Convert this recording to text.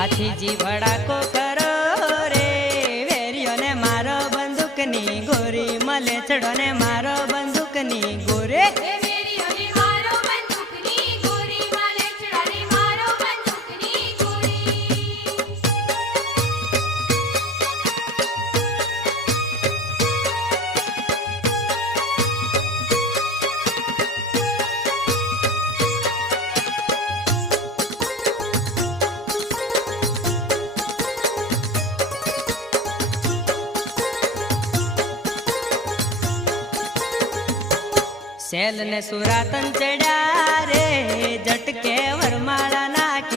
હાથીજી ભડાકો કરો રે વેરિયોને મારો બંદૂકની ગોરી મલેચડો ને મારો બંદૂકની ગોરે સેલ ને સુરાતન ચડ્યા રે જટકે વરમાળા નાખી